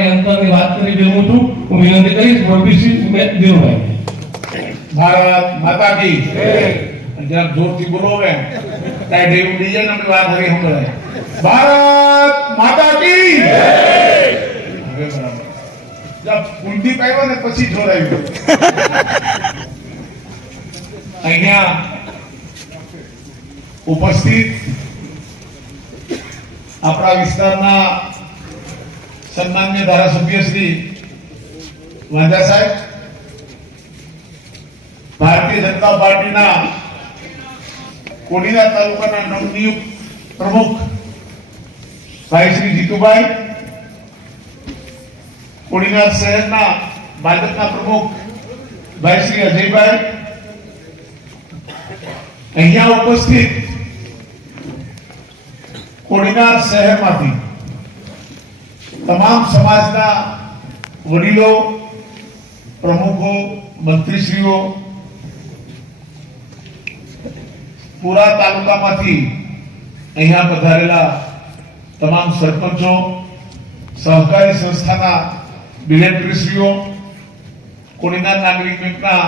તમારી અંતરની વાત કરી દેવું છું. હું વિનંતી કરીશ પ્રોફેસર ધીરુભાઈ. ભારત માતા કી જય. જરા જોરથી બોલો ને તાઈ દેવ ડીજે ને વાત હરી હમણાં ભારત માતા કી જય. હવે બરાબર જબ કુંડી પાયો ને પછી જોરાયું. અહીંયા ઉપસ્થિત આપણા વિસ્તારના સન્માનીય ધારાસભ્ય શ્રી વાંઝા સાહેબ, ભારતીય જનતા પાર્ટીના કોડીનાર તાલુકાના નવનિયુક્ત પ્રમુખ ભાઈ શ્રી જીતુભાઈ, કોડીનાર શહેરના ભાજપના પ્રમુખ ભાઈ શ્રી અજયભાઈ, અહીંયા ઉપસ્થિત કોડીનાર શહેરમાંથી તમામ સમાજના વડીલો, પ્રમુખો, મંત્રીશ્રીઓ, પૂરા તાલુકામાંથી અહીંયા પધારેલા તમામ સરપંચો, સહકારી સંસ્થાના ડિરેક્ટરશ્રીઓ, કોડીનાર નાગરિક બેંકના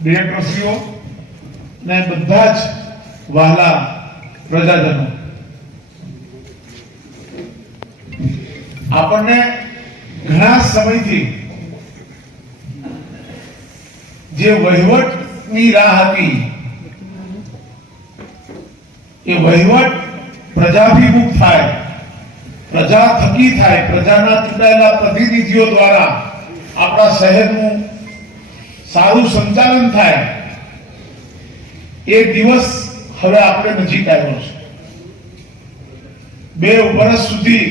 ડિરેક્ટરશ્રીઓ ને બધા જ વહાલા પ્રજાજનો, આપણને ઘણા સમયથી જે વહીવટની રાહ હતી એ વહીવટ પ્રજાભિમુખ થાય, પ્રજા થકી થાય, પ્રજાના ચૂંટાયેલા પ્રતિનિધિઓ દ્વારા આપણા શહેરનું સારું સંચાલન થાય, એ દિવસ હવે આપણે નજીક આવ્યો છે. 2 વર્ષ સુધી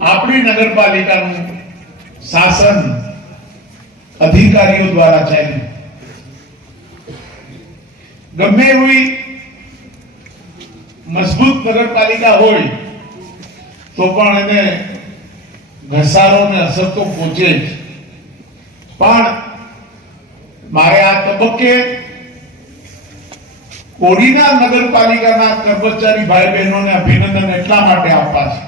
આપણી નગરપાલિકાનું શાસન અધિકારીઓ દ્વારા ચાલ્યું. ગમે એવી મજબૂત નગરપાલિકા હોય તો પણ એને ઘસારો ને અસર તો પહોંચે જ. પણ મારે આ તબક્કે કોડીનાર નગરપાલિકાના કર્મચારી ભાઈ બહેનોને અભિનંદન એટલા માટે આપવા છે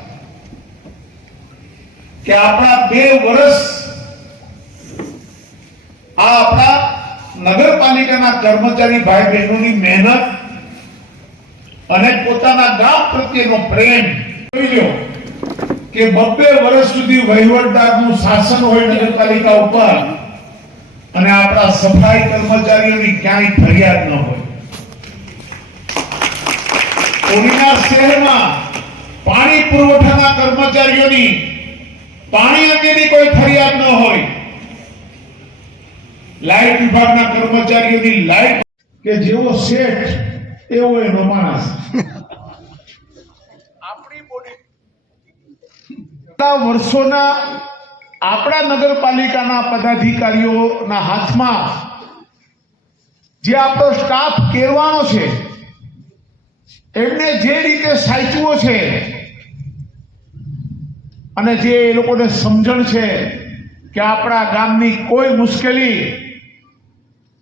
કે આપણા 2 વર્ષ આ આપણા નગરપાલિકાના કર્મચારી ભાઈ બહેનોની મહેનત અને પોતાના ગામ પ્રત્યેનો પ્રેમ જોઈ લો કે 2 વર્ષ સુધી વહીવટદારનું શાસન હોય નગરપાલિકા ઉપર અને આપણા સફાઈ કર્મચારીઓની ક્યાંય ફરિયાદ ન હોય. કોડીનાર શહેરમાં પાણી પુરવઠાના કર્મચારીઓની પાણી અંગેની કોઈ ફરિયાદ ન હોય. લાઇટ વિભાગના કર્મચારીઓની લાઇટ કે જેવો શેઠ એવો એનો માણસ. આપણી બોડી વર્ષોના આપણા નગરપાલિકાના પદાધિકારીઓના હાથમાં જે આપણો સ્ટાફ કેરવાનો છે, એમને જે રીતે સાચવો છે અને જે એ લોકોને સમજણ છે કે આપણા ગામની કોઈ મુશ્કેલી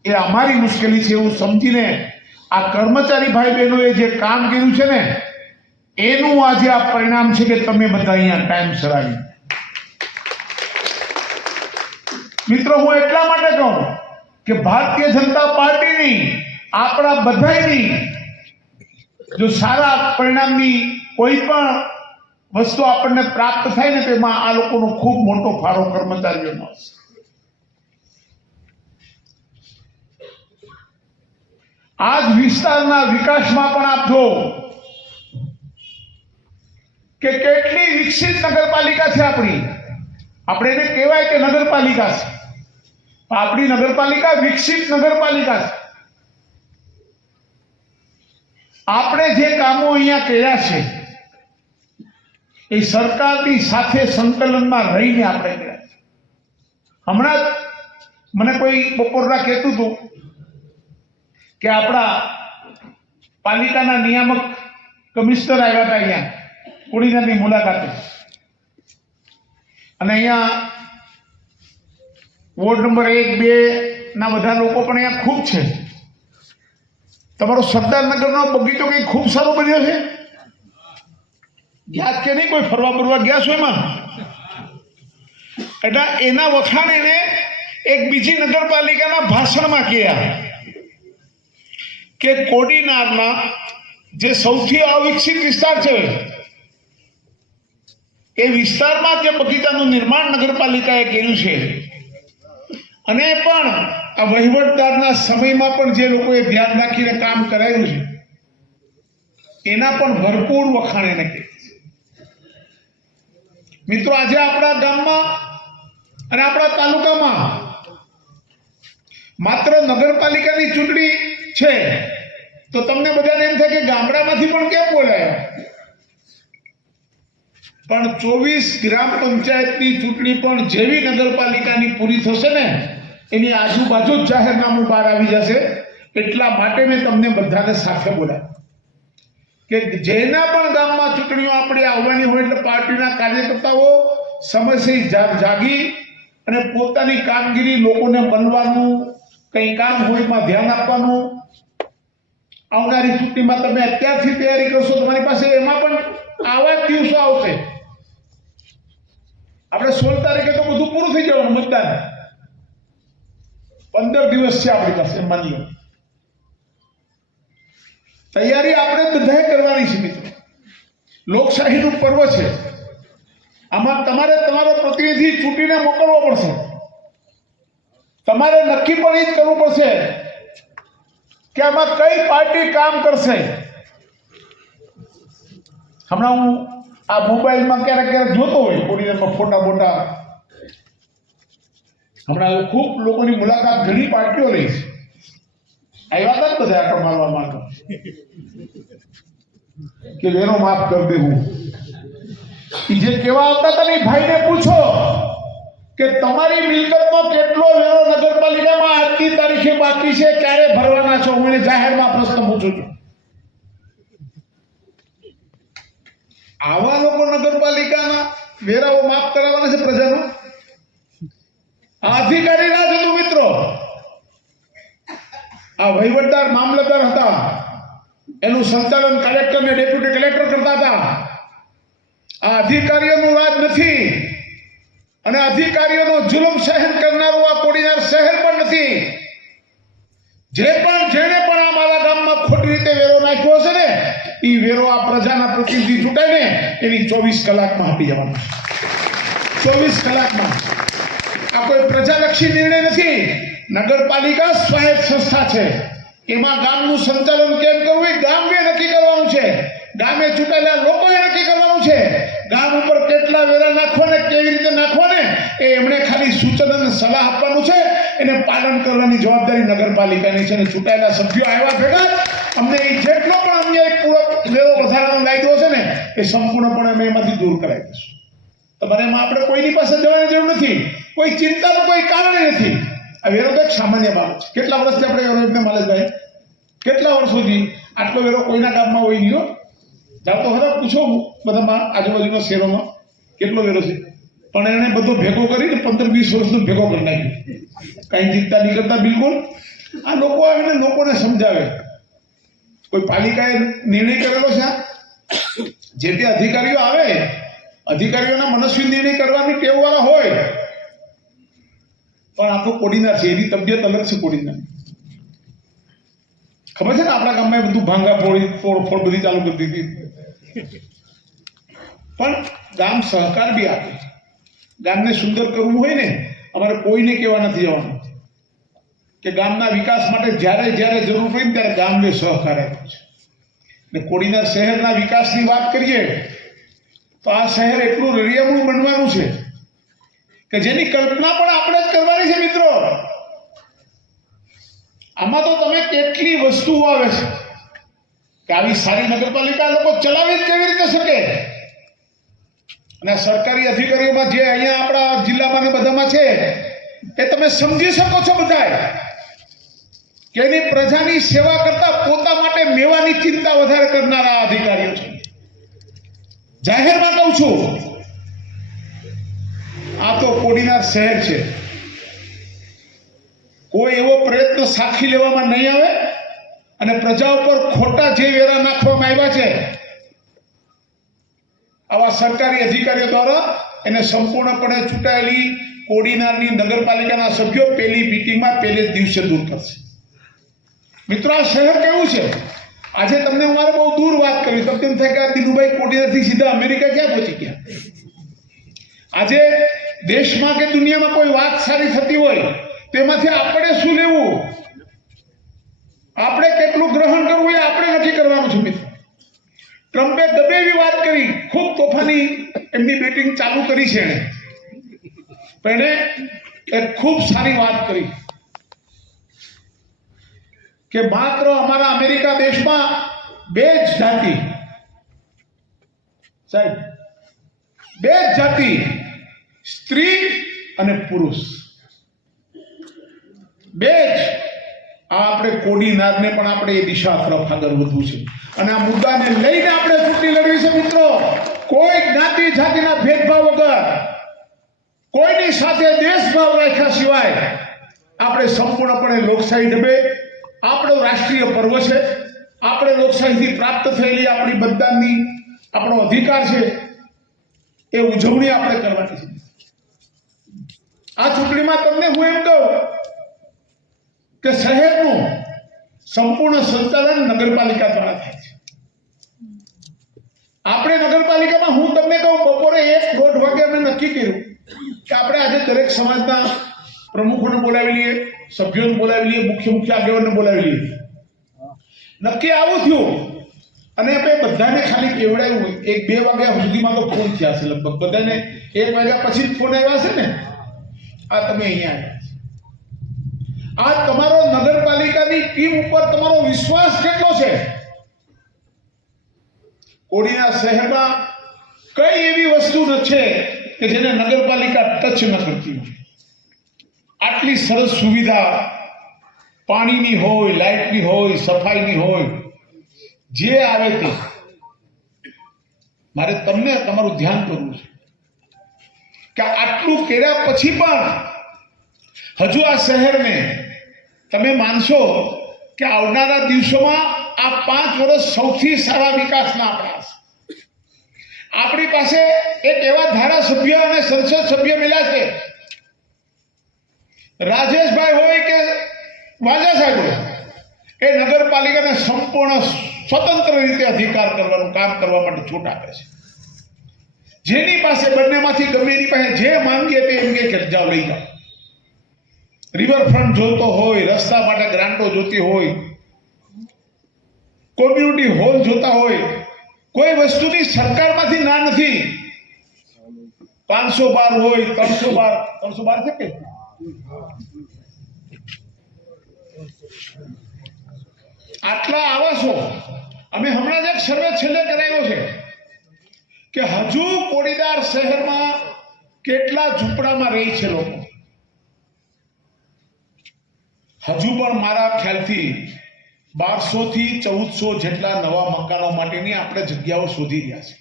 એ અમારી મુશ્કેલી છે એવું સમજીને આ કર્મચારી ભાઈ બહેનોએ જે કામ કર્યું છે ને, એનું આજે આ પરિણામ છે કે તમે બધા અહીંયા ટાઈમસર આવી. મિત્રો, હું એટલા માટે કહું કે ભારતીય જનતા પાર્ટીની, આપણા બધાની જો સારા પરિણામની કોઈ પણ વસ્તુ આપણને પ્રાપ્ત થાય ને, તેમાં આ લોકોનો ખૂબ મોટો ફાળો કર્મચારીઓનો હશે. આજ વિસ્તારના વિકાસમાં પણ આપ જો કે કેટલી વિકસિત નગરપાલિકા છે આપણી. આપણે એને કહેવાય કે નગરપાલિકા છે, આપણી નગરપાલિકા વિકસિત નગરપાલિકા છે. આપણે જે કામો અહીંયા કર્યા છે એ સરકારની સાથે સંકલનમાં રહીને આપણે કર્યા છે. હમણાં મને કોઈ બપોરના કહેતું હતું કે આપણા પાલિકાના નિયામક કમિશનર આવ્યા હતા અહીંયા કોડીનારની મુલાકાતે, અને અહીંયા વોર્ડ નંબર 1, 2 ના બધા લોકો પણ અહીંયા ખૂબ છે. તમારો સરદારનગરનો બગીચો કંઈ ખૂબ સારો બન્યો છે. ગયા કે નહીં? કોઈ ફરવા ફરવા ગયા છો એમાં? એટલે એના વખાણ એને એક બીજી નગરપાલિકાના ભાષણમાં કહ્યા કે કોડીનારના જે સૌથી અવિકસિત વિસ્તાર છે એ વિસ્તારમાં જે બગીચાનું નિર્માણ નગરપાલિકાએ કર્યું છે અને પણ આ વહીવટદારના સમયમાં પણ જે લોકોએ ધ્યાન રાખીને કામ કરાયું છે એના પણ ભરપૂર વખાણ એને કહે. મિત્રો, આજે આપણા ગામમાં અને આપણા તાલુકામાં માત્ર નગરપાલિકાની ચૂંટણી છે તો તમને બધાને એમ થાય કે ગામડામાંથી પણ કેમ બોલાયા? પણ 24 ગ્રામ પંચાયતની ચૂંટણી પણ જેવી નગરપાલિકાની પૂરી થશે ને એની આજુબાજુ જ જાહેરનામું બહાર આવી જશે. એટલા માટે મેં તમને બધાને સાથે બોલાવ્યા કે જેના પણ ગામમાં ચૂંટણીઓ આપણે આવવાની હોય એટલે પાર્ટીના કાર્યકર્તાઓ સમયસર જાગી અને પોતાની કામગીરી લોકોને મળવાનું, કંઈ કામ હોય એમાં ધ્યાન આપવાનું. આવનારી ચૂંટણીમાં તમે અત્યારથી તૈયારી કરશો, તમારી પાસે એમાં પણ આવા જ દિવસો આવશે. આપણે 16 તારીખે તો બધું પૂરું થઈ જવાનું મતદાન. 15 દિવસ છે આપણી પાસે, માની લો. તૈયારી આપણે બધાએ કરવાની છે મિત્રો. લોકશાહીનું પર્વ છે. આમાં તમારે તમારો પ્રતિનિધિ ચૂંટીને મોકલવો પડશે. તમારે નક્કી પણ એ જ કરવું પડશે કે આમાં કઈ પાર્ટી કામ કરશે. હમણાં હું આ મોબાઈલમાં ક્યારેક જોતો હોય કોડીનારમાં ફોટા બોટા. હમણાં ખૂબ લોકોની મુલાકાત ઘણી પાર્ટીઓ લઈ છે. આવ્યા હતા બધા આટો મારવા માંગો કે વેરો માફ કરી દેવું. જે કેવા આવતા હતા ને ભાઈને પૂછો કે તમારી મિલકતનો કેટલો વેરો નગરપાલિકામાં આજની તારીખે બાકી છે, ક્યારે ભરવાના છો? હું એને જાહેરમાં પ્રશ્ન પૂછું છું. આવા લોકો નગરપાલિકાના વેરાઓ માફ કરાવવાના છે પ્રજાનો? અધિકારી ના જતું મિત્રો. આ વહીવટદાર મામલતદાર હતા, એનું સંચાલન કલેક્ટર ને ડેપ્યુટી કલેક્ટર કરતા હતા. આ અધિકારીઓનું રાજ નથી અને અધિકારીઓનો જુલમ સહન કરનારું આ કોડીનાર શહેર પણ નથી. જેણે પણ આ મારા ગામમાં ખોટી રીતે વેરો નાખ્યો હશે ને એ વેરો આ પ્રજાના પ્રતિનિધિ ચૂંટાય ને એની 24 કલાકમાં આપી જવાનો. 24 કલાકમાં. આ કોઈ પ્રજાલક્ષી નિર્ણય નથી. નગરપાલિકા સ્વાયત્ત સંસ્થા છે. એમાં ગામનું સંચાલન કેમ કરવું એ ગામે નક્કી કરવાનું છે. ગામે ચૂંટાયેલા લોકોએ નક્કી કરવાનું છે. ગામ ઉપર કેટલા વેરા નાખવા ને કેવી રીતે નાખવા ને એ એમણે ખાલી સૂચન અને સલાહ આપવાનું છે. એને પાલન કરવાની જવાબદારી નગરપાલિકાની છે. અને ચૂંટાયેલા સભ્યો આવ્યા ભેગા અમને જેટલો પણ અન્યાયપૂર્વક વેરો વધારાનો લાગ્યો છે ને એ સંપૂર્ણપણે અમે એમાંથી દૂર કરાવી દઈશું. તમારે એમાં આપણે કોઈની પાસે જવાની જરૂર નથી. કોઈ ચિંતાનું કોઈ કારણ નથી. આ વેરો તો એક સામાન્ય બાબત છે. કેટલા વર્ષથી આપણે વેરો માલકભાઈ, કેટલા વર્ષોથી આટલો વેરો કોઈના ગામમાં હોય નહીં. જાઓ તો ખરા પૂછો બધામાં આજુબાજુના શહેરોમાં કેટલો વેરો છે, પણ એને બધો ભેગો કરીને 15-20 વર્ષનો ભેગો કરી નાખ્યો. કાંઈ ચિંતા નહીં કરતા બિલકુલ. આ લોકો આવીને લોકોને સમજાવે. કોઈ પાલિકાએ નિર્ણય કરેલો છે, જે તે અધિકારીઓ આવે, અધિકારીઓના મનસ્વી નિર્ણય કરવાની ટેવવાળા હોય, પણ આ તો કોડીનાર છે, એની તબિયત અલગ છે. કોડીનાર ખબર છે ને, આપણા ગામમાં બધું ભાંગા ફોડ બધી ચાલુ કરી દીધી. પણ ગામ સહકાર બી આપે. ગામને સુંદર કરવું હોય ને અમારે કોઈને કહેવા નથી જવાનું કે ગામના વિકાસ માટે જ્યારે જ્યારે જરૂર પડી ને ત્યારે ગામને સહકાર આપ્યો છે. ને કોડીનાર શહેરના વિકાસની વાત કરીએ તો આ શહેર એટલું રળિયામણું બનવાનું છે કે જેની કલ્પના પણ આપણે જ કરવાની છે મિત્રો. આમાં તો તમે કેટલી વસ્તુઓ આવે છે કે આવી સારી નગરપાલિકા લોકો ચલાવી જ કેવી રીતે શકે. અને સરકારી અધિકારીઓમાં જે અહીંયા આપણા જિલ્લામાં ને બધામાં છે એ તમે સમજી શકો છો બધા કે એની પ્રજાની સેવા કરતા પોતા માટે મેવાની ચિંતા વધારે કરનારા અધિકારીઓ છે. જાહેરમાં કહું છું, આ તો કોડીનાર શહેર છે. કોઈ એવો પ્રયત્ન સાખી લેવામાં નહીં આવે અને પ્રજા ઉપર ખોટા જે વેરા નાખવામાં આવ્યા છે આવા સરકારી અધિકારીઓ દ્વારા એને સંપૂર્ણપણે ચૂંટાયેલી કોડીનારની નગરપાલિકાના સભ્યો પહેલી મીટિંગમાં પહેલે જ દિવસે દૂર કરશે. મિત્રો, આ શહેર કેવું છે? આજે તમને અમારે બહુ દૂર વાત કરી, તમને એમ થાય કે આ દિનુભાઈ કોડીનારથી સીધા અમેરિકા ક્યાં પહોંચી ગયા? આજે દેશમાં કે દુનિયામાં કોઈ વાત સારી થતી હોય તેમાંથી આપણે શું લેવું, આપણે કેટલું ગ્રહણ કરવું એ આપણે નક્કી કરવાનું છે. મિત્રો, ટ્રમ્પે ગમે એવી વાત કરી, ખૂબ તોફાની એમની બેટિંગ ચાલુ કરી છે એણે, પણ એણે એક ખૂબ સારી વાત કરી કે માત્ર અમારા અમેરિકા દેશમાં બે જ જાતિ, સાહેબ, બે જ જાતિ, સ્ત્રી અને પુરુષ, બે જ. આ આપણે કોડીનારને પણ આપણે એ દિશા તરફ આગળ વધવું છે અને આ મુદ્દાને લઈને આપણે ચૂંટણી લડવી છે. મિત્રો, કોઈ જ્ઞાતિ જાતિના ભેદભાવ વગર, કોઈની સાથે દેશભાવ રાખ્યા સિવાય આપણે સંપૂર્ણપણે લોકશાહી ઢબે, આપણો રાષ્ટ્રીય પર્વ છે, આપણે લોકશાહીથી પ્રાપ્ત થયેલી આપણી મતદાનની આપણો અધિકાર છે, એ ઉજવણી આપણે કરવાની છે. આ ચૂંટણીમાં તમને હું એમ કહું કે શહેરનું સંપૂર્ણ સંચાલન નગરપાલિકા દ્વારા થાય છે. આપણે નગરપાલિકામાં, હું તમને કહું, બપોરે 1-1:30 વાગે અમે નક્કી કર્યું કે આપણે આજે દરેક સમાજના પ્રમુખોને બોલાવી લઈએ, સભ્યોને બોલાવી લઈએ, મુખ્ય આગેવાનને બોલાવી લઈએ. નક્કી આવું થયું અને આપણે બધાને ખાલી કેવડાવ્યું. 1-2 વાગ્યા સુધીમાં તો ફોન થયા છે લગભગ બધાને. 1 વાગ્યા પછી જ ફોન આવ્યા છે ને, આ તમે અહીંયા આવ્યા. આ તમારો નગરપાલિકાની ટીમ ઉપર તમારો વિશ્વાસ કેટલો છે? કોડીનાર શહેરમાં કઈ એવી વસ્તુ છે કે જેને નગરપાલિકા ટચ ન કરતી હોય? આટલી સરસ સુવિધા, પાણીની હોય, લાઇટની હોય, સફાઈની હોય, જે આવે તે. મારે તમને તમારું ધ્યાન કરવું છે કે આટલું કર્યા પછી પણ હજુ આ શહેરને તમે માનશો કે આવનારા દિવસોમાં આ 5 વર્ષ સૌથી સારા વિકાસના આપણા છે. આપણી પાસે એક એવા ધારાસભ્ય અને સંસદ સભ્ય મળ્યા છે, રાજેશભાઈ હોય કે વાજા સાહેબ હોય, એ નગરપાલિકાને સંપૂર્ણ સ્વતંત્ર રીતે અધિકાર કરવાનું કામ કરવા માટે છૂટ આપે છે. જેની પાસે બંનેમાંથી ગમે એની પાસે જે માંગીએ તે એમ કે જાઓ લઈ જાઓ. રિવરફ્રન્ટ જોતો હોય, રસ્તા માટે ગ્રાન્ટો જોતી હોય, કોમ્યુનિટી હોલ જોતા હોય, કોઈ વસ્તુની સરકારમાંથી ના નથી. 512 હોય, 312 છે કે આટલા આવાસો. અમે હમણાં જ એક સર્વે છેલ્લે કરાયો છે કે હજુ કોડીનાર શહેરમાં કેટલા ઝૂંપડામાં રહે છે લોકો. હજુ પણ મારા ખ્યાલથી 1200 થી 1400 જેટલા નવા મકાનો માટેની આપણે જગ્યાઓ શોધી રહ્યા છે.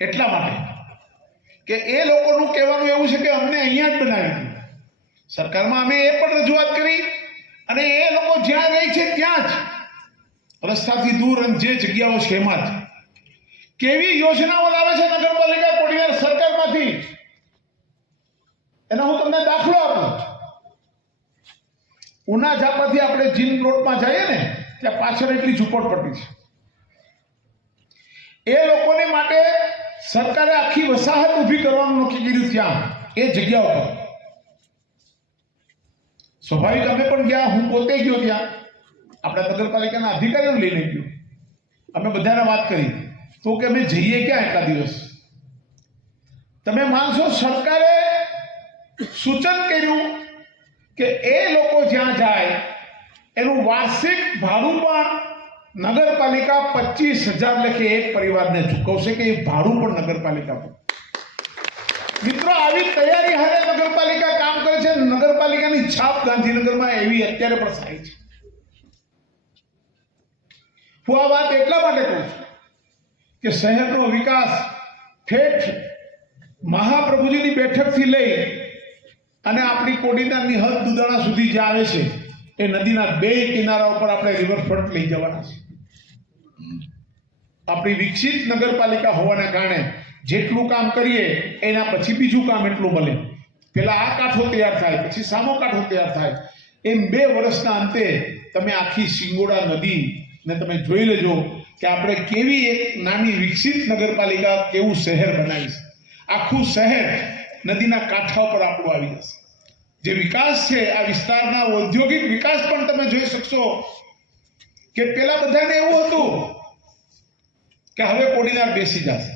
એટલા માટે કે એ લોકોનું કહેવાનું એવું છે કે અમને અહીંયા જ બનાવી દીધું. સરકારમાં અમે એ પણ રજૂઆત કરી અને એ લોકો જ્યાં રહે છે ત્યાં જ, રસ્તાથી દૂર અને જે જગ્યાઓ છે એમાં જ. કેવી યોજનાઓ લાવે છે નગરપાલિકા કોડીનાર સરકારમાંથી, એનો હું તમને દાખલો આપું. ઉના ઝાપાથી આપણે જીન પ્લોટમાં જઈએ ને, ત્યાં પાછળ એટલી ઝૂંપડપટ્ટી છે. એ લોકોને માટે સરકારે આખી વસાહત ઊભી કરવાનું નક્કી કર્યું ત્યાં એ જગ્યા ઉપર. સ્વાભાવિક અમે પણ ગયા, હું પોતે ગયો ત્યાં, આપણા નગરપાલિકાના અધિકારીઓને લઈને ગયો. અમે બધાને વાત કરી તો કે અમે જઈએ ક્યાં એટલા દિવસ. તમે માનશો, સરકારે સૂચન કર્યું કે એ લોકો જ્યાં જાય એનું વાર્ષિક ભાડું પણ નગરપાલિકા 25,000 લેખે એક પરિવારને ચૂકવશે, કે એ ભાડું પણ નગરપાલિકા પર. મિત્રો, આવી તૈયારી હારે નગરપાલિકા કામ કરે છે. નગરપાલિકાની છાપ ગાંધીનગરમાં એવી અત્યારે પણ સારી છે. હું આ વાત એટલા માટે કહું છું કે શહેરનો વિકાસ ઠેઠ મહાપ્રભુજીની બેઠકથી લઈ અને આપણી કોડીનારની હદ દુધાણા સુધી જે આવે છે, એ નદીના 2 કિનારા ઉપર આપણે રિવરફ્રન્ટ લઈ જવાના છે. આપણી વિકસિત નગરપાલિકા હોવાના કારણે જેટલું કામ કરીએ એના પછી બીજું કામ એટલું મળે. પેલા આ કાંઠો તૈયાર થાય, પછી સામો કાંઠો તૈયાર થાય. એમ 2 વર્ષના અંતે તમે આખી શિંગોડા નદી ને તમે જોઈ લેજો કે આપણે કેવી એક નાની વિકસિત નગરપાલિકા, કેવું શહેર બનાવી છે. આખું શહેર નદીના કાંઠા ઉપર આપણું આવી જશે. જે વિકાસ છે આ વિસ્તારના ઔદ્યોગિક વિકાસ પણ તમે જોઈ શકશો કે પેલા બધાને એવું હતું કે હવે કોડીનાર બેસી જશે,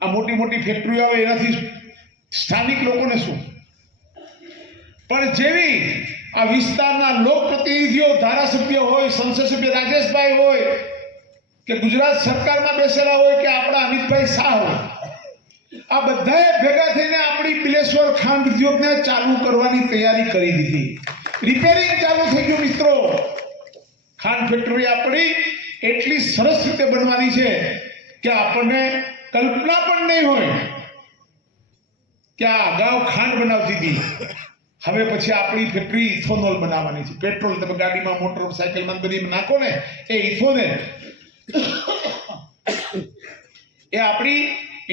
આ મોટી મોટી ફેક્ટરીઓ આવે એનાથી સ્થાનિક લોકોને શું. પણ જેવી આ વિસ્તારના લોકપ્રતિનિધિઓ, ધારાસભ્ય હોય, સંસદ સભ્ય રાજેશભાઈ હોય કે ગુજરાત સરકારમાં બેસેલા હોય કે આપણા અમિતભાઈ શાહ હોય, આ બધાએ ભેગા થઈને આપણી બિલેશ્વર ખાંડ ઉદ્યોગને ચાલુ કરવાની તૈયારી કરી દીધી. રિપેરિંગ ચાલુ થઈ ગયું મિત્રો. ખાંડ ફેક્ટરી આપણી એટલી સરસ રીતે બનવાની છે કે આપણને કલ્પના પણ નહીં હોય કે આ અગાઉ ખાંડ બનાવતી હતી, હવે પછી આપણી ફેક્ટરી ઇથોનોલ બનાવવાની છે. પેટ્રોલ તમે ગાડીમાં, મોટરસાયકલમાં બધીમાં નાખો ને, એ ઇથોનોલ એ આપણી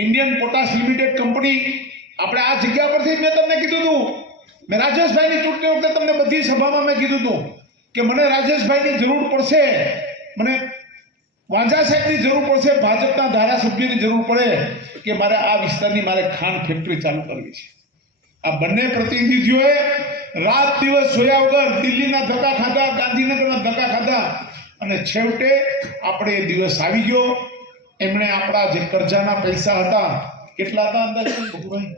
ઇન્ડિયન પોટાશ લિમિટેડ કંપની. આપણે આ જગ્યા પરથી મેં તમને કીધું હતું, મેં રાજેશભાઈની ચૂંટણી વખતે તમને બધી સભામાં મેં કીધું હતું કે મને રાજેશભાઈની જરૂર પડશે, મને વાંઝા સાહેબની જરૂર પડશે, ભાજપના ધારાસભ્યની જરૂર પડે કે મારે આ વિસ્તારની મારે ખાંડ ફેક્ટરી ચાલુ કરવી છે. આ બંને પ્રતિનિધિઓએ રાત દિવસ જોયા વગર દિલ્હીના ધક્કા ખાધા, ગાંધીનગરના ધક્કા ખાધા અને છેવટે આપણે એ દિવસ આવી ગયો. એમણે આપણા જે કરજાના પૈસા હતા, કેટલા હતા અંદાજે ભગુભાઈ?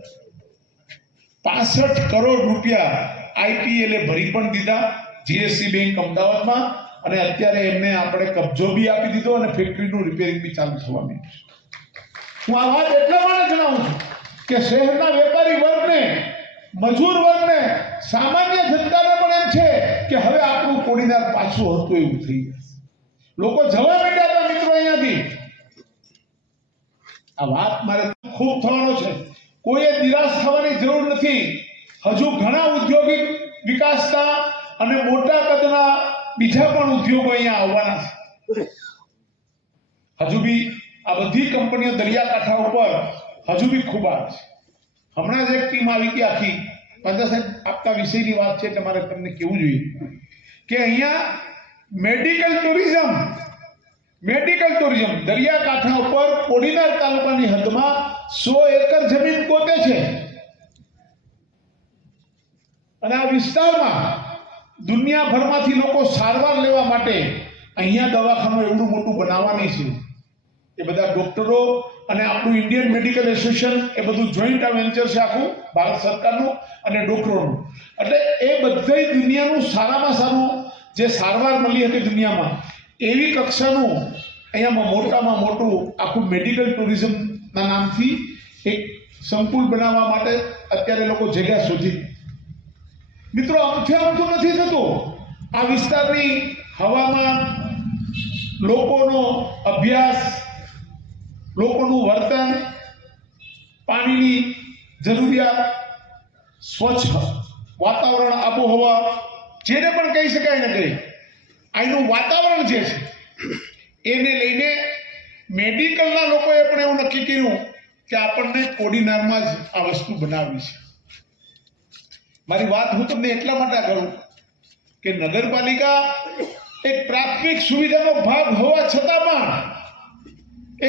65 કરોડ રૂપિયા IPL એ ભરી પણ દીધા, GSC બેંક અમદાવાદમાં. અને અત્યારે એમને આપણે કબજો બી આપી દીધો અને ફેક્ટરીનું રિપેરિંગ બી ચાલુ થવા માંડ્યું. હું આ વાત એટલા માટે જણાવું છું કે શહેરના વેપારી વર્ગને, મજૂર વર્ગને, સામાન્ય જનતાને પણ એમ છે કે હવે આપણું કોડીનાર પાછું હતું એવું થઈ ગયું. લોકો જવા માંડ્યા હતા મિત્રો અહીંયાથી. આ વાત મારે ખૂબ થવાનો છે. કોઈએ નિરાશ થવાની જરૂર નથી. હજુ ઘણા ઔદ્યોગિક વિકાસના અને મોટા કદના બીજા પણ ઉદ્યોગો અહીંયા આવવાના છે. હજુ બી આ બધી કંપનીઓ દરિયાકાંઠા ઉપર હજુ બી ખૂબ આવે છે. હમણાં જ એક ટીમ આવી હતી આખી. પાંજા સાહેબ, આપતા વિષયની વાત છે એટલે મારે તમને કહેવું જોઈએ કે અહીંયા મેડિકલ ટુરિઝમ દરિયાકાંઠા ઉપર કોડીનાર તાલુકાની હદમાં 100 એકર જમીન પોતે છે. અને આ વિસ્તારમાં દુનિયાભરમાંથી લોકો સારવાર લેવા માટે અહીંયા દવાખાનું એવડું મોટું બનાવવાની છે. એ બધા ડોક્ટરો અને આપણું ઇન્ડિયન મેડિકલ એસોસિએશન એ બધું જોઈન્ટ વેન્ચર છે આખું ભારત સરકારનું અને ડોક્ટરોનું. એટલે એ બધી દુનિયાનું સારામાં સારું જે સારવાર મળી હતી દુનિયામાં, એવી કક્ષાનું અહીંયામાં મોટામાં મોટું આખું મેડિકલ ટુરિઝમના નામથી એક સંકુલ બનાવવા માટે અત્યારે લોકો જગ્યા શોધી. મિત્રો, અમથું નથી થતું. આ વિસ્તારની હવામાન, લોકોનો અભ્યાસ, લોકોનું વર્તન, પાણીની જરૂરિયાત, સ્વચ્છ વાતાવરણ, આબોહવા, જેને પણ કહી શકાય ને કહી, અહીંનું વાતાવરણ જે છે એને લઈને મેડિકલના લોકોએ પણ એવું નક્કી કર્યું કે આપણને કોડીનારમાં જ આ વસ્તુ બનાવવી છે. મારી વાત હું તમને એટલા માટે કરું કે નગરપાલિકા એક પ્રાથમિક સુવિધાનો ભાગ હોવા છતાં પણ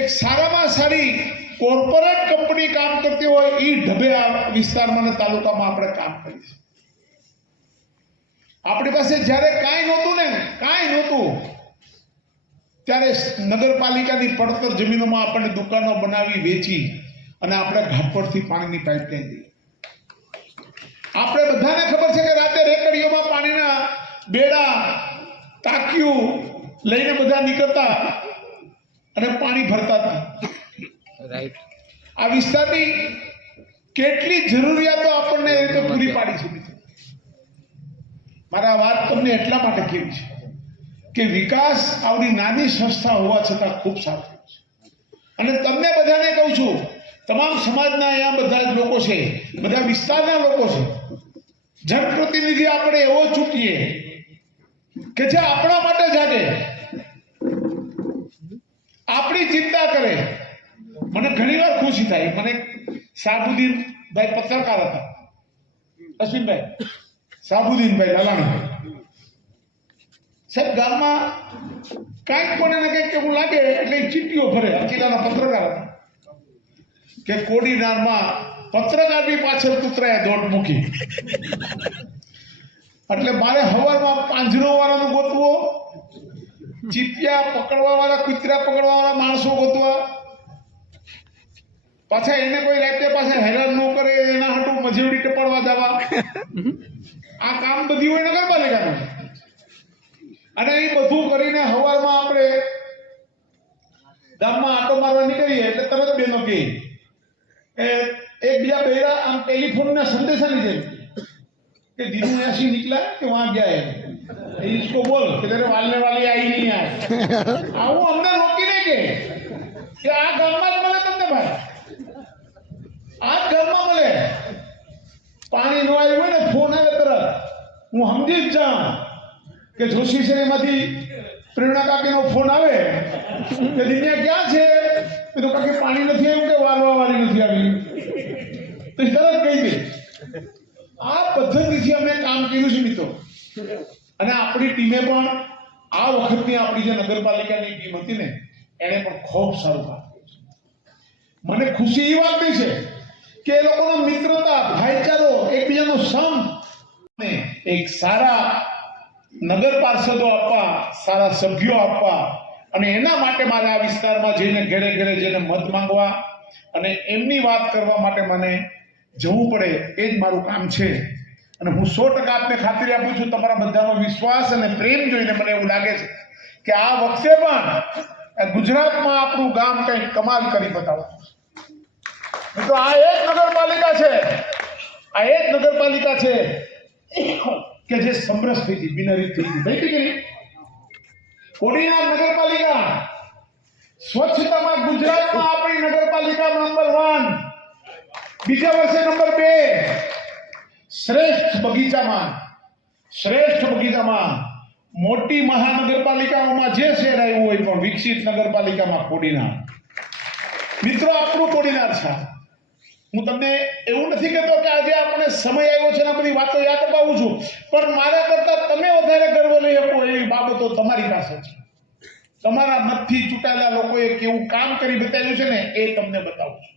એક સારામાં સારી કોર્પોરેટ કંપની કામ કરતી હોય એ ઢબે આ વિસ્તારમાં અને તાલુકામાં આપણે કામ કરીએ છીએ. આપણી પાસે જ્યારે કાંઈ નહોતું ત્યારે નગરપાલિકાની પડતર જમીનોમાં આપણને દુકાનો બનાવી, વેચી અને આપણે ઘાટ પરથી પાણીની પાઇપલાઇન દીધી. આપણે બધાને ખબર છે કે રાતે રેકડીઓમાં પાણીના બેડા, ટાંકીઓ લઈને બધા નીકળતા અને પાણી ભરતા હતા. રાઈટ. આ વિસ્તારની કેટલી જરૂરિયાતો આપણને એ રીતે પૂરી પાડી છે. મારા વાત તમને એટલા માટે કહેવી છે કે વિકાસ આવડી નાની સંસ્થા હોવા છતાં ખૂબ સારો છે. અને તમને બધાને કહું છું, તમામ સમાજના અહીંયા બધા જ લોકો છે, બધા વિસ્તારના લોકો છે. જનપ્રતિનિધિ આપણે એવો ચૂંટીએ કે જે આપણા માટે જાગે. આપણી ચિંતા કરે. મને ઘણીવાર ખુશી થાય. મને સાબુદ્દીન ભાઈ પત્રકાર હતા, અશ્વિનભાઈ સાબુદ્દીનભાઈ લાલાણીભાઈ સાહેબ, ગામમાં કાંઈક કોને ને કંઈક એવું લાગે એટલે એ ચીઠીઓ ભરે. અકીલાના પત્રકાર હતા કે કોડીનારમાં પત્રકારની પાછળ કૂતરાએ દોટ મૂકી, એટલે મારે હવારમાં પાંજરો વાળાનું ગોતવો, ચીપિયા પકડવા વાળા, કૂતરા પકડવા વાળા માણસો ગોતવા, પાછા એને કોઈ રાતે પાછા હેરાન ન કરે એના હાટું મજેવડી ટપાડવા જવા. આ કામ બધી હોય નગરપાલિકાનું. અને એ બધું કરીને હવારમાં આપણે ગામમાં આટો મારવા નીકળીએ એટલે તરત બેનો કહે एक दिया बेरा हम टेलीफोन में संदेशा नहीं देते कि दीनू ऐसी निकला कि वहां गया है, इसको बोल कि तेरे वालने वाली आई नहीं है. આવું અમને રોકી નહીં કે આ ગામમાં જ મળે તમને ભાઈ, આ ઘરમાં મળે. પાણી ન આવ્યું હોય ને ફોન આવે તરત હું સમજી જ જાઉં કે જોશી શેરીમાંથી પ્રેરણા કાકીનો ફોન આવે કે દિન્યા ક્યાં છે, તો કાકી પાણી નથી આવ્યું કે વારવા વાળી નથી આવી, તો તરત કહી દે. આ પદ્ધતિથી અમે કામ કર્યું છે મિત્રો. અને આપણી ટીમે પણ આ વખતની આપણી જે નગરપાલિકાની ટીમ હતી ને એને પણ ખૂબ સારું કામ કર્યું છે. મને ખુશી એ વાતની છે કે એ લોકોનો મિત્રતા, ભાઈચારો, એકબીજાનો સંપ ને એક સારા નગર પાર્ષદો આપવા, સારા સભ્યો આપવા, અને એના માટે મારે આ વિસ્તારમાં જઈને ઘરે ઘરે જઈને મત માંગવા અને એમની વાત કરવા માટે મને જવું પડે, એ જ મારું કામ છે. અને હું 100% આપને ખાતરી આપું છું, તમારા બધાનો વિશ્વાસ અને પ્રેમ જોઈને મને એવું લાગે છે કે આ વખતે પણ ગુજરાતમાં આપણું ગામ કંઈક કમાલ કરી બતાવવાનું છે. તો આ એક નગરપાલિકા છે, આ એક નગરપાલિકા છે કે જે સમરસ થઈ ગઈ, બિનહરીફ થઈ ગઈ. થઈ ગઈ કોડીનાર નગરપાલિકા સ્વચ્છતામાં ગુજરાતમાં આપણી નગરપાલિકા નંબર 1, બીજા વર્ષે નંબર 2, શ્રેષ્ઠ બગીચામાં મોટી મહાનગરપાલિકાઓમાં જે શહેર આવ્યું હોય પણ વિકસિત નગરપાલિકામાં કોડીનાર. મિત્રો આપણું કોડીનાર છે. હું તમને એવું નથી કહેતો કે આજે આપણે સમય આવ્યો છે ને આ બધી વાતો યાદ અપાવું છું, પણ મારા કરતા તમે વધારે ગર્વ લઈ શકો એવી બાબતો તમારી પાસે છે. તમારા મતથી ચૂંટાયેલા લોકોએ કેવું કામ કરી બતાવ્યું છે ને એ તમને બતાવું છું.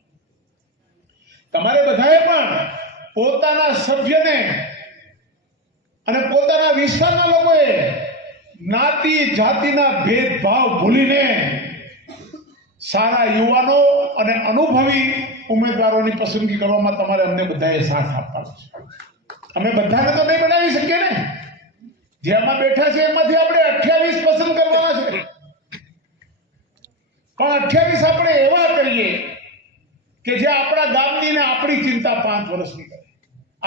તમારે બધાએ પણ પોતાના સભ્યને અને પોતાના વિસ્તારના લોકોએ જ્ઞાતિ જાતિના ભેદભાવ ભૂલીને સારા યુવાનો અને અનુભવી ઉમેદવારોની પસંદગી કરવામાં તમારે અમને બધાએ સાથ આપવાનો છે. અમે બધાને તો નહીં બનાવી શકીએ ને, જેમાં બેઠા છે એમાંથી આપણે 28 પસંદ કરવાના છે, પણ 28 આપણે એવા કરીએ કે જે આપણા ગામની ને આપણી ચિંતા 5 વર્ષની કરે.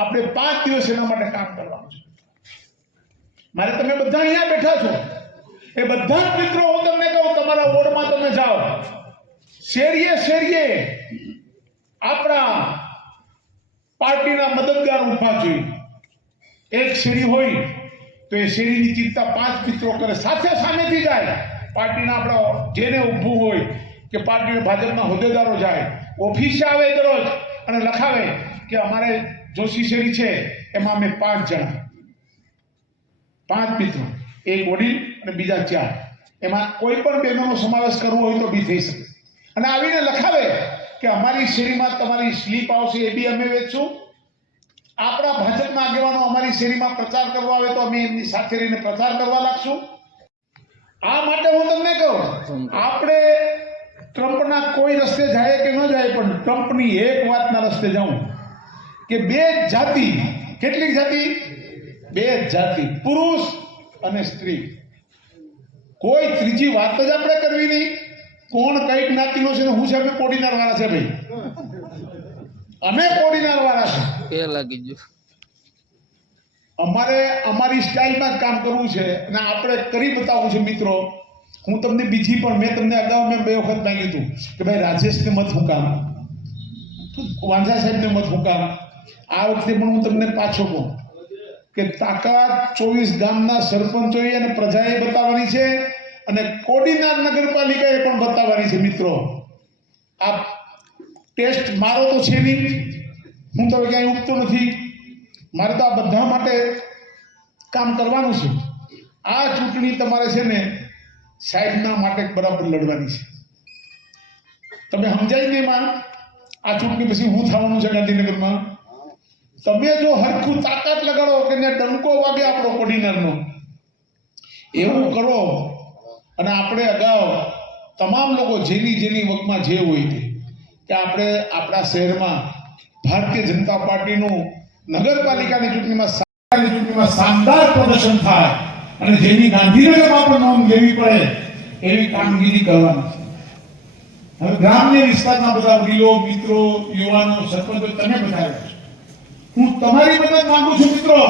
આપણે 5 દિવસ એના માટે કામ કરવાનું છે. મારે તમે બધા અહીંયા બેઠા છો એ બધા જ મિત્રો હું તમને કહું, તમારા વોર્ડમાં તમે જાઓ, શેરીએ શેરીએ આપણા પાર્ટીના મદદગાર ઉભા જોઈએ. એક શેરી હોય તો એ શેરીની ચિંતા 5 મિત્રો કરે, સાથે સામેથી જાય. પાર્ટીના આપણા જેને ઊભું હોય કે પાર્ટીના ભાજપના હોદ્દેદારો જાય, ઓફિસે આવે દરરોજ અને લખાવે કે અમારે જોશી શેરી છે એમાં અમે 5 જણા, 5 મિત્રો, એક વડીલ અને બીજા 4, એમાં કોઈ પણ બહેનોનો સમાવેશ કરવો હોય તો બી થઈ શકે. અને આવીને લખાવે કે અમારી શેરીમાં તમારી સ્લીપ આવશે એ બી અમે વેચશું. આપણા ભાજપના આગેવાનો અમારી શેરીમાં પ્રચાર કરવા આવે તો અમે એમની સાથે રહીને પ્રચાર કરવા લાગશું. આ માટે હું તમને કહું, આપણે ટ્રમ્પના કોઈ રસ્તે જાય કે ન જાય, પણ ટ્રમ્પની એક વાતના રસ્તે જાઉં કે 2 જાતિ, કેટલી જાતિ? 2 જાતિ, પુરુષ અને સ્ત્રી. કોઈ ત્રીજી વાત જ આપણે કરવી નહીં. કોણ કઈ જ્ઞાતિનો છે ને હું છે, અમે કોડીનાર વાળા છે ભાઈ, અમે કોડીનાર વાળા છે. એ લાગી ગયું. અમારે અમારી સ્ટાઇલમાં જ કામ કરવું છે અને આપણે કરી બતાવવું છે. મિત્રો હું તમને બીજી પણ મેં તમને અગાઉ 2 વખત માંગ્યું હતું કે ભાઈ રાજેશને મત હું કામ, વાંઝા સાહેબને મત હું કામ. આ વખતે પણ હું તમને પાછો કહું કે તાકાત 24 ગામના સરપંચોએ અને પ્રજાએ બતાવવાની છે અને કોડીનાર નગરપાલિકાએ પણ બતાવવાની છે મિત્રો. આ ટેસ્ટ મારો તો છે નહીં, હું તો ક્યાંય ઉગતો નથી, મારે તો આ બધા માટે કામ કરવાનું છે. આ ચૂંટણી તમારે છે ને સાહેબના માટે બરાબર લડવાની છે. તમે સમજાય નહીં માં આ ચૂંટણી પછી હું થવાનું છે ગાંધીનગરમાં. તમે જો હરખું તાકાત લગાડો કે ને ડંકો વાગે આપણો કોડીનારનો, એવું કરો અને આપણે અગાઉ તમામ લોકો જેની વગમાં જે હોય તે કે આપણે આપણા શહેરમાં ભારતીય જનતા પાર્ટીનું નગરપાલિકાની ચૂંટણીમાં શાનદાર પ્રદર્શન થાય અને જેની ગાંધીનગરમાં પણ નોંધ લેવી પડે એવી કામગીરી કરવાની છે. હવે ગ્રામ્ય વિસ્તારના બધા વડીલો, મિત્રો, યુવાનો, સરપંચો તમે બધા છો. હું તમારી મદદ માંગુ છું મિત્રો.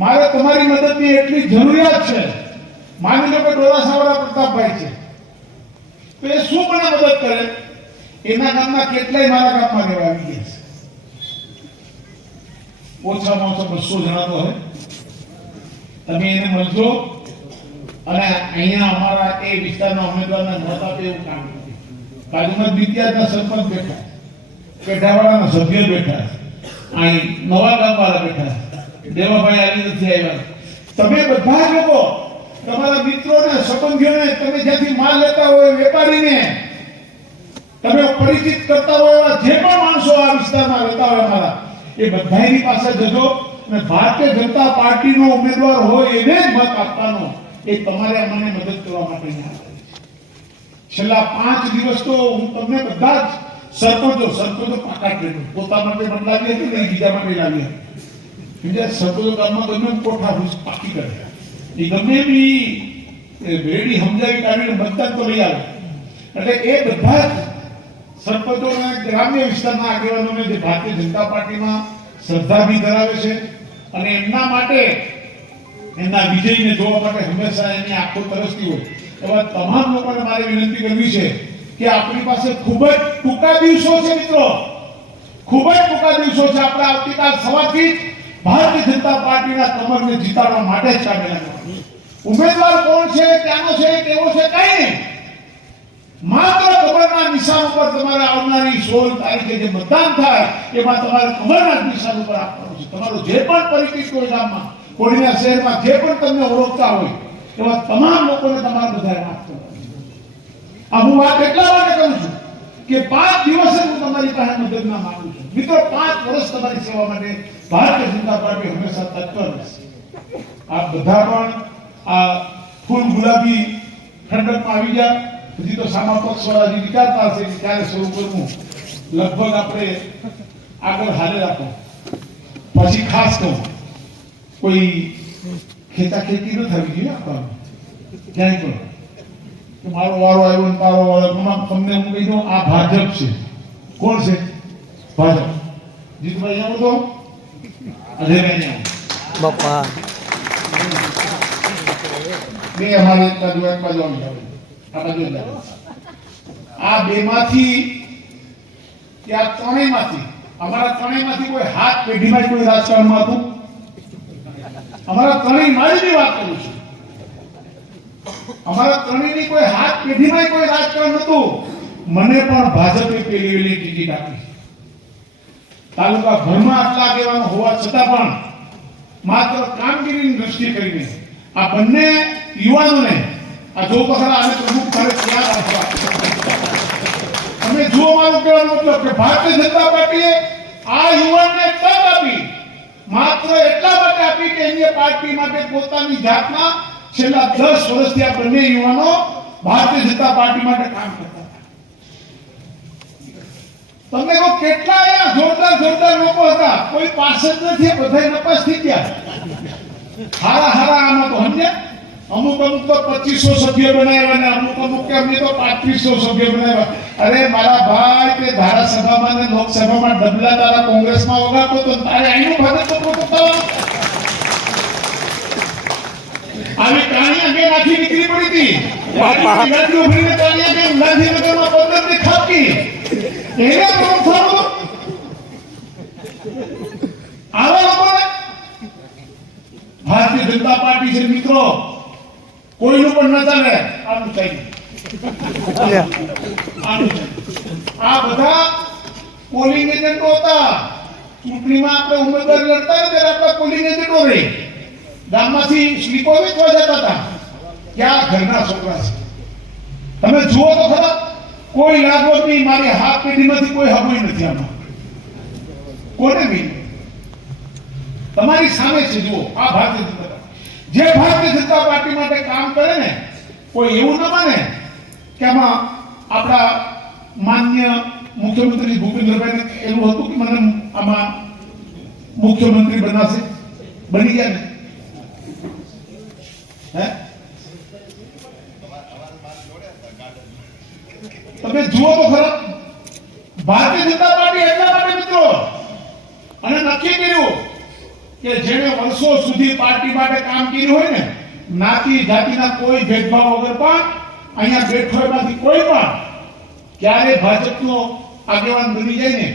મારે તમારી મદદની એટલી જરૂરિયાત છે. માની લો કે ડોરાસાવાળા પ્રતાપભાઈ છે, તો એ શું મને મદદ કરે? એના ગામના કેટલાય મારા ગામમાં રહેવા આવી ગયા છે. ઓછામાં ઓછા 200 જણા તો હોય. તમે એને મળજો અને અહીંયા અમારા એ વિસ્તારના ઉમેદવારને મત આપે એવું કામ કરો. બાજુમાં બીતિયાના સરપંચ બેઠા, પેઢાવાળાના સભ્ય બેઠા, અહીં નવા ગામવાળા બેઠા, દેવાભાઈ આવી નથી આવ્યા. તમે બધા લોકો તમારા મિત્રોને, સંબંધીઓને, તમે જ્યાંથી માલ લેતા હોય વેપારીને તમે પરિચિત કરતા હોય એવા જે પણ માણસો આ વિસ્તારમાં રહેતા હોય અમારા, એ બધાની પાસે જજો અને ભારતીય જનતા પાર્ટીનો ઉમેદવાર હોય એને જ મત આપવાનો. એ તમારે અમને મદદ કરવા માટે છેલ્લા 5 દિવસ તો હું તમને બધા જ સરપંચો પાકા ટ્રેન પોતા માટે મત લાવી હતી ને બીજા માટે લાવી હતી. સરપંચો ગામમાં ગમે કોઠા પાકી કરે, એ ગમે બી રેડી સમજાવી કાઢીને મતદાન તો લઈ આવે. એટલે એ બધા જ સરપંચો અને ગ્રામ્ય વિસ્તારના આગેવાનોને જે ભારતીય જનતા પાર્ટીમાં શ્રદ્ધા બી ધરાવે છે અને એમના માટે એમના વિજયને જોવા માટે હંમેશા એની આંખો તરસતી હોય એવા તમામ લોકોને મારે વિનંતી કરવી છે કે આપણી પાસે ખૂબ જ ટૂંકા દિવસો છે મિત્રો, ખૂબ જ ટૂંકા દિવસો છે. આપણે આવતીકાલ સવારથી જ ભારતીય જનતા પાર્ટીના કમરને જીતાડવા માટે જ કામે લાગવાનું. ઉમેદવાર કોણ છે, ક્યાંનો છે, કેવો છે, કઈ નહીં. માત્ર કમરના નિશાન ઉપર તમારે આવનારી 16 તારીખે જે મતદાન થાય એમાં તમારે કમરના નિશાન ઉપર આપવાનું છે. તમારો જે પણ પરિચિત કોઈ ગામમાં, કોડીનાર શહેરમાં જે પણ તમને ઓળખતા હોય એવા તમામ લોકોને તમારે બધાએ વાત કરવાની છે. આ હું વાત એટલા માટે કરું છું કે 5 દિવસે હું તમારી પાસે મદદના માંગુ છું મિત્રો. 5 વર્ષ તમારી સેવા માટે ભારતીય જનતા પાર્ટી હંમેશા તત્પર રહેશે. આપ બધા પણ આ ફૂલ ગુલાબી ઠંડકમાં આવી ગયા. હજી તો સામા પક્ષવાળા જે વિચારતા હશે કે ક્યારે શરૂ કરવું, લગભગ આપણે આગળ હાલે રાખો. પછી ખાસ કહું, કોઈ ખેંચાખેંચી ન થવી જોઈએ આપવાનું ક્યાંય પણ કે મારો વારો આવ્યો ને મારો વારો. તમને હું કહી દઉં, આ ભાજપ છે. કોણ છે? ભાજપ. જીતુભાઈ આવો તો અજયભાઈ આવો બાપા બે અમારે એક બાજુ આ બે માંથી ત્યાં ત્રણેયમાંથી અમારા ત્રણેયમાંથી કોઈ હાથ પેઢીમાં કોઈ રાજકારણમાં હતું? અમારા ત્રણેય મારી વાત કરું છું. અમારા ત્રણેયની કોઈ હાથ પેઢીમાં કોઈ રાજકારણ નતું. મને પણ ભાજપે પેલી વેલી ટિકિટ આપી. તાલુકા ભરમાં આટલા આગેવાનો હોવા છતાં પણ માત્ર કામગીરીની દ્રષ્ટિએ કરીને આ બંને યુવાનોને આ જો પકડા અને પ્રમુખ કરે ત્યાં રાખવા. તમે જુઓ, મારું કહેવાનો મતલબ કે ભારતીય જનતા પાર્ટીએ આ યુવાનને તક આપી માત્ર એટલા માટે આપી કે એની પાર્ટી માટે પોતાની જાતના છેલ્લા 10 વર્ષથી આ બંને યુવાનો ભારતીય જનતા પાર્ટી માટે કામ કરતા હતા. તમને કહો કેટલા અહીંયા જોરદાર લોકો હતા, કોઈ પાસે જ નથી, બધા નપાસ થઈ ગયા. હારા આમાં તો સમજ્યા. અમુક તો 2500 સભ્ય બનાવ્યા ને અમુક કે અમને તો 3500 સભ્ય બનાવ્યા. અરે મારા ભાઈ, કે ધારાસભામાં ને લોકસભામાં ડબલા તારા કોંગ્રેસમાં વગાડતો તો તારે અહીંનું ભાજપ તો પોતાનું આવી કાણી અંગે નાખી નીકળી પડી હતી. ગાડીઓ ભરીને કાણી અંગે ગાંધીનગરમાં 15 ની ખાપકી એને કોણ થારું? આવા લોકોને ભારતીય જનતા પાર્ટી છે મિત્રો, કોઈનું પણ ન ચાલે આનું ચાલે. આ બધા પોલિંગ એજન્ટો હતા. ચૂંટણીમાં આપણે ઉમેદવારી લડતા હતા ત્યારે આપણા પોલિંગ એજન્ટો રહે. ગામમાંથી સ્લીપો વેચવા જતા હતા. ક્યાં ઘરના છોકરા છે. તમે જુઓ તો ખરા, કોઈ લાગવગ નહીં. મારી હાથ પેઢીમાંથી કોઈ હગુઈ નથી આમાં. કોને નહીં? તમારી સામે છે. જુઓ, આ ભારતીય જનતા પાર્ટી. જે ભારતીય જનતા પાર્ટી માટે કામ કરે ને, કોઈ એવું ન માને કે આમાં આપણા માન્ય મુખ્યમંત્રી ભૂપેન્દ્રભાઈને એવું હતું કે મને આમાં મુખ્યમંત્રી બનાવશે. બની ગયા ને? હે? તમે જુઓ તો ખરા, ભારતીય જનતા પાર્ટી એટલા માટે મિત્રો અને નક્કી કર્યું કે જેણે વર્ષો સુધી પાર્ટી માટે કામ કર્યું હોય ને, જ્ઞાતિ જાતિના કોઈ ભેદભાવ વગર પણ અહીંયા બેઠો એમાંથી કોઈ પણ ક્યારે ભાજપનો આગેવાન બની જાય ને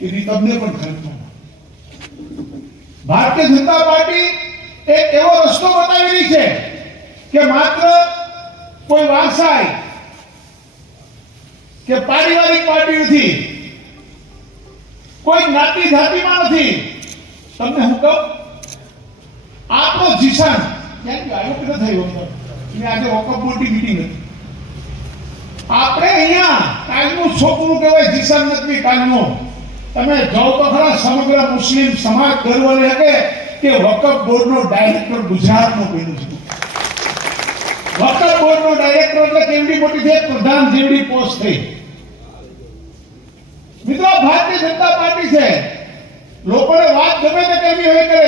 એની તમને પણ ખબર. ભારતીય જનતા પાર્ટી એક એવો રસ્તો બતાવી રહી છે કે માત્ર કોઈ વારસાઈ કે પારિવારિક પાર્ટી નથી, કોઈ જ્ઞાતિ જાતિમાં નથી. તમને હું કહું, આપણો જીશાન ક્યાં આવ્યો કે ન થયો? મેં આજે વકફ બોર્ડની મીટિંગ હતી. આપણે અહીંયા કાલનું છોકરું કહેવાય જીશાન નથી કાલનું. તમે જાઓ તો ખરા, સમગ્ર મુસ્લિમ સમાજ ગર્વ લે કે વકફ બોર્ડનો ડાયરેક્ટર ગુજરાતનો બન્યો છે. વકફ બોર્ડનો ડાયરેક્ટર એટલે કેવડી મોટી છે, પ્રધાન જેવડી પોસ્ટ થઈ. મિત્રો, ભારતીય જનતા પાર્ટી છે. લોકોને વાત ગમે તે કરવી હોય કરે,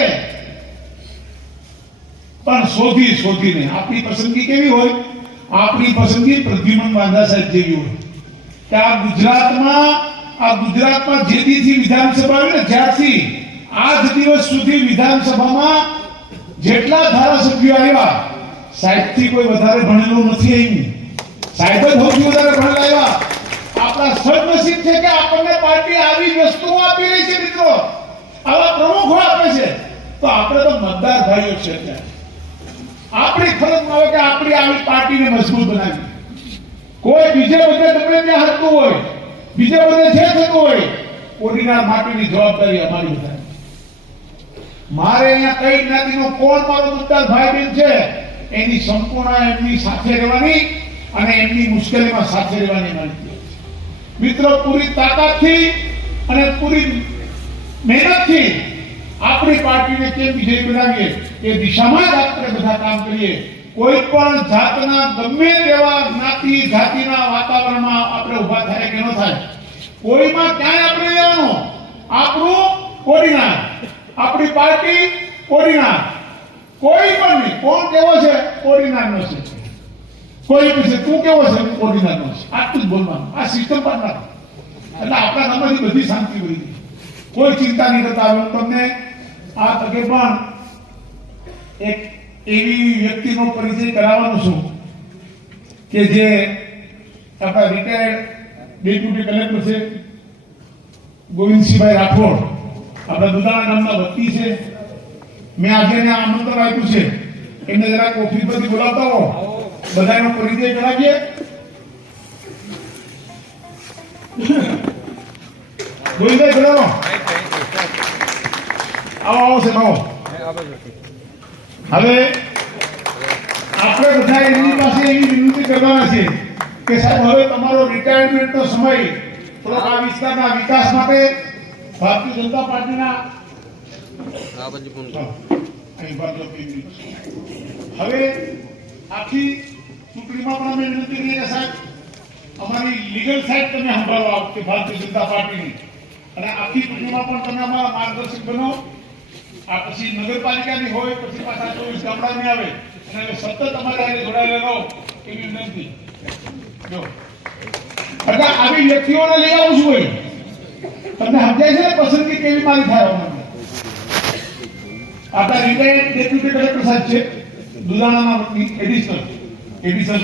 પણ શોધીને. આપણી પસંદગી કેવી હોય? આપણી પસંદગી પ્રદ્યુમન વાંધા સાહેબ જેવી હોય કે આ ગુજરાતમાં જે દીથી વિધાનસભા આવી ને, જ્યારથી આજ દિવસ સુધી વિધાનસભામાં જેટલા ધારાસભ્યો આવ્યા, સાહેબથી કોઈ વધારે ભણેલું નથી આવ્યું. સાહેબ જ સૌથી વધારે ભણેલા આવ્યા. આપણા સદનસીબ છે કે આપણને પાર્ટી આવી વસ્તુઓ આપી રહી છે મિત્રો, આવા પ્રમુખો આપે છે. તો આપણે તો મતદાર ભાઈઓ છે. આપણી ફરજમાં આવે કે આપણી આવી પાર્ટીને મજબૂત બનાવી. કોઈ બીજે બધે તમને ત્યાં હટતું હોય, બીજે બધે જે થતું હોય, કોડીનાર માટીની જવાબદારી અમારી વધારે. મારે અહીંયા કઈ જ્ઞાતિનો કોણ મારો મતદાર ભાઈ બહેન છે, એની સંપૂર્ણ એમની સાથે રહેવાની અને એમની મુશ્કેલીમાં સાથે રહેવાની મારી મિત્રો. પૂરી તાકાતથી અને પૂરી મહેનતથી આપણી પાર્ટીને કેમ વિજય બનાવીએ એ દિશામાં જ આપણે બધા કામ કરીએ. કોઈ પણ જાતના ગમે તેવા જ્ઞાતિ જાતિના વાતાવરણમાં આપણે ઊભા થાય કે ન થાય, કોઈમાં ક્યાંય આપણે લેવાનું. આપણું કોડીનાર, આપણી પાર્ટી કોડીનાર. કોઈ પણ નહીં. કોણ કેવો છે? કોડીનારનો છે. કોઈ પૂછે તું કેવો છે? કોડીનારનો છે. આટલું જ બોલવાનું. આ સિસ્ટમ પર ના. એટલે આપણા નામથી બધી શાંતિ વળી ગઈ. કોઈ ચિંતા નહીં કરતા. હું તમને આ તકે પણ એક એવી વ્યક્તિનો પરિચય કરાવવાનો છું કે જે આપણા રિટાયર્ડ ડેપ્યુટી કલેક્ટર છે, ગોવિંદસિંહભાઈ રાઠોડ. આપણા દુધાણા ગામના વતની છે. મેં આજે એને આમંત્રણ આપ્યું છે. એમને જરા ઓફિસ પરથી બોલાવતા હો, બધાનો પરિચય કરાવીએ. ગોવિંદભાઈ બોલાવો. આવો છે ભાવો. હવે આપણે બધા એમની પાસે એવી વિનંતી કરવાના છે કે સાહેબ હવે તમારો રિટાયરમેન્ટનો સમય થોડોક આ વિસ્તારના વિકાસ માટે ભારતીય જનતા પાર્ટીના હવે આખી ચૂંટણીમાં પણ અમે વિનંતી કરીએ સાહેબ, અમારી લીગલ સાઈડ તમે સંભાળો આપ કે ભારતીય જનતા પાર્ટીની, અને આખી ચૂંટણીમાં પણ તમે અમારા માર્ગદર્શક બનો. આ પછી નગરપાલિકાની હોય, પછી પાછા 24 ગામડાની આવે, અને સતત અમારે આજે જોડાયેલા રહો એવી વિનંતી. જો એટલે આવી વ્યક્તિઓને લઈ આવું છું ભાઈ. તમને સમજાય છે પસંદગી કેવી મારી થાય? આપણા રિટાયર્ડ ડેપ્યુટી કલેક્ટર સાહેબ છે દુધાણાના એડિશનલ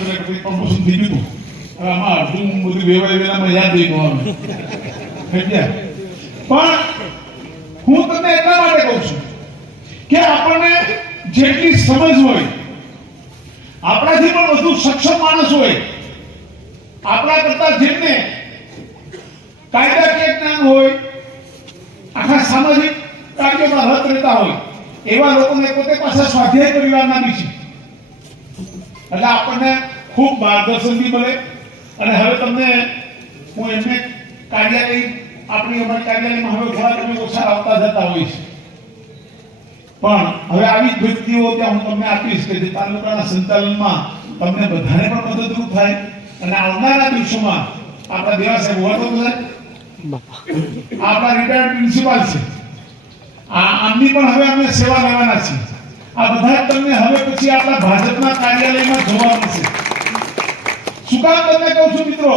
કલેક્ટર, પ્રમોશન થઈ ગયું. હવે આમાં અડધું બધું વેવાયેલામાં યાદ નહીં આવે. પણ હું તમને એટલા માટે કહું છું કે આપણને જેટલી સમજ હોય, આપણાથી પણ વધુ સક્ષમ માણસ હોય, આપણા કરતા જેમને કાયદાકીય જ્ઞાન હોય, આખા સામાજિક કાર્યોમાં રત રહેતા હોય, એવા લોકોને પોતે પાછા સ્વાધ્યાય પરિવારના બી છે. એટલે આપણને ખૂબ માર્ગદર્શન બી મળે. અને હવે તમને હું એમને કાર્યાલય, અમારી કાર્યાલયમાં હવે થોડા તમે ઓછા આવતા જતા હોય છે, પણ હવે આવી વ્યક્તિઓ ત્યાં હું તમને આપીશ કે જે તાલુકાના સંચાલનમાં તમને બધાને પણ મદદરૂપ થાય. અને આવનારા દિવસોમાં આપણા દેવા સાહેબ હોવા તો બધા આપણા રિટાયર્ડ પ્રિન્સિપાલ છે, આમની પણ હવે અમે સેવા લેવાના છીએ. આ બધા તમને હવે પછી આપણા ભાજપના કાર્યાલયમાં જોવા મળશે. શું કામ તમને કહું છું મિત્રો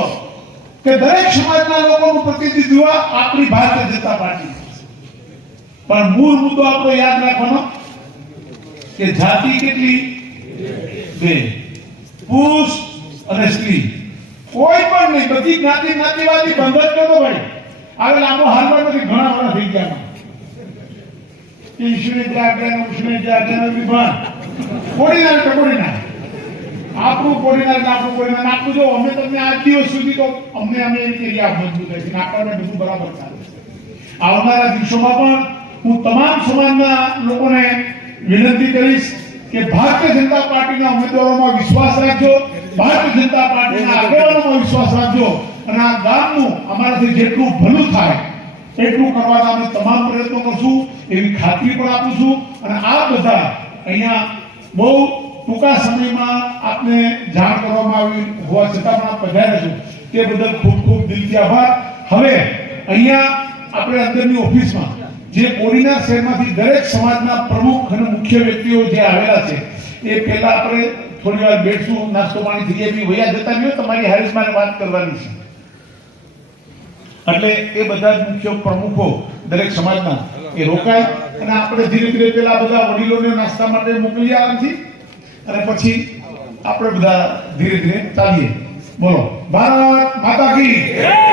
કે દરેક સમાજના લોકોનું પ્રતિનિધિત્વ આપણી ભારતીય જનતા પાર્ટી, પણ મૂળ મુદ્દો આપણો યાદ રાખવાનો કે જાતિ કેટલી? બે, પુરુષ અને સ્ત્રી, કોઈ પણ નહીં. બધી જ્ઞાતિ જ્ઞાતિવાદી બંધ જ નતો ભાઈ. આવે લાંબો હાલમાં નથી, ઘણા બધા થઈ ગયા કે ઈશ્વરે જાગ્યા ઉષ્ણે જાગ્યા વિભાન કોડીના ટકોડીના આપણું કોડીના આપણું કોડીના આપણું. જો અમે તમને આજ દિવસ સુધી તો અમને અમે એમ કે આ મજબૂત છે ને આપણને બધું બરાબર ચાલે છે. આવનારા દિવસોમાં પણ હું તમામ સમાજના લોકોને વિનંતી કરીશ કે ભારતીય જનતા પાર્ટીના ઉમેદવારોમાં વિશ્વાસ રાખજો, ભારતીય જનતા પાર્ટીના આગેવાનોમાં વિશ્વાસ રાખજો, અને આ ગામનું અમારાથી જેટલું ભલું થાય એટલું કરવાના અમે તમામ પ્રયત્નો કરશું એવી ખાતરી પણ આપું છું. અને આ બધા અહીંયા બહુ ટૂંકા સમયમાં આપને જાણ કરવામાં આવી હોવા છતાં પણ આપ પધાર્યા છો તે બદલ ખૂબ ખૂબ દિલથી આભાર. હવે અહીંયા આપણે અંદરની ઓફિસમાં જે કોડીનાર શહેરમાંથી દરેક સમાજના પ્રમુખ અને મુખ્ય વ્યક્તિઓ જે આવેલા છે એ પહેલા આપણે થોડી વાર બેઠશું, નાસ્તો પાણી થઈ જાય, વયા જતા નહીં. તમારી હારીસ મારે વાત કરવાની છે. એટલે એ બધા જ મુખ્ય પ્રમુખો દરેક સમાજના એ રોકાય અને આપણે ધીરે ધીરે પેલા બધા વડીલોને નાસ્તા માટે મોકલી આરામથી, અને પછી આપણે બધા ધીરે ધીરે ચાલીએ. બોલો ભારત માતા કી જય.